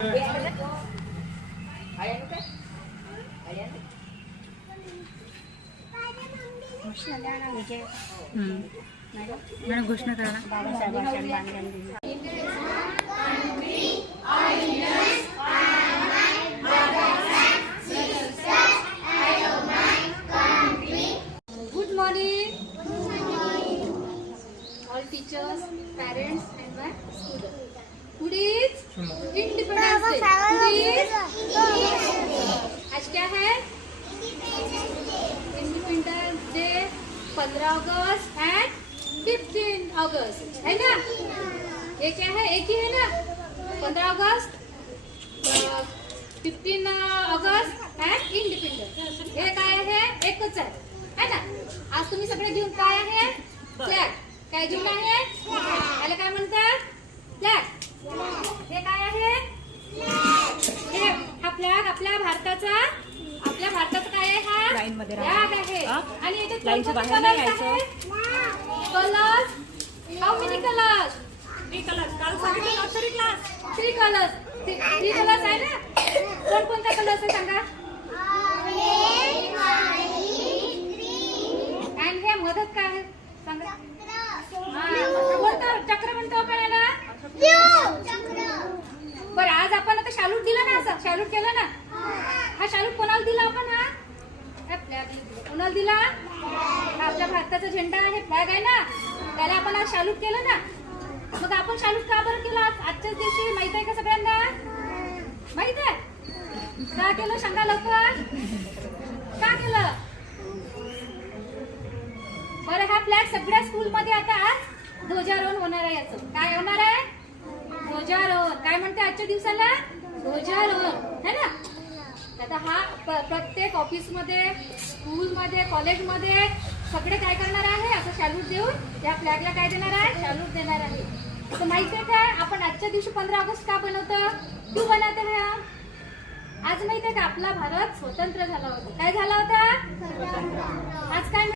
Madam घोषणा करा ना. Good morning, all teachers, parents, and my students. Today is Independence Day. आज क्या है? Independence Day 15 अगस्त and 15 अगस्त है ना? ये क्या है? एक ही है ना? 15 अगस्त 15 अगस्त and Independence. हे काय आहे? एकच आहे ना? आज तुम्ही सगळे घेऊन काय आहे? फ्लॅग. काय घेऊन आहे? याला काय म्हणतात? फ्लॅग. हे काय आहे? हे हा फ्लॅग आपल्या भारताचा काय आहे? हा फ्लॅग आहे. आणि याच्यात लाईनच्या बाहेर नाही यायचं. Colours. How many colours? 3 colours. काल सांगितलं ना 3 क्लास. 3 कलर्स. 3 कलर्स आहे ना? कोणता कलर्स आहे सांगा? आणि हे मदत काय आहे सांगा? चक्र म्हणतो आपण याला. बरं, आज आपण आता शालूट दिला ना, असं शालूट केलं ना. हा शालूट कोणाला दिला आपण? हा फ्लॅग कोणाला दिला? हा आपल्या भारताचा झेंडा आहे, फ्लॅग आहे ना, त्याला आपण आज शालूट केलं ना. मग आपण शालूट का बरं केलं आजच्याच दिवशी? माहित आहे का सगळ्यांना? माहित आहे का केलं? सांगा लवकर. का केलं? बरं, हा फ्लॅग सगळ्या स्कूलमध्ये आता आज ध्वजारोहण होणार आहे. याचं काय होणार आहे? ध्वजारोहण. काय म्हणते आजच्या दिवसाला? ध्वजारोहण है ना. आता हा प्रत्येक ऑफिसमध्ये, स्कूलमध्ये, कॉलेजमध्ये सगळे काय करणार आहे? असं शालूट देऊन या फ्लॅगला काय देणार आहे? शालूट देणार आहे. तर माहिती आहे का आपण आजच्या दिवशी 15 ऑगस्ट का बनवतो? क्यों बनाते हैं? आज माहिती आहे का आपला भारत स्वतंत्र झाला होता. काय झाला होता? आज काय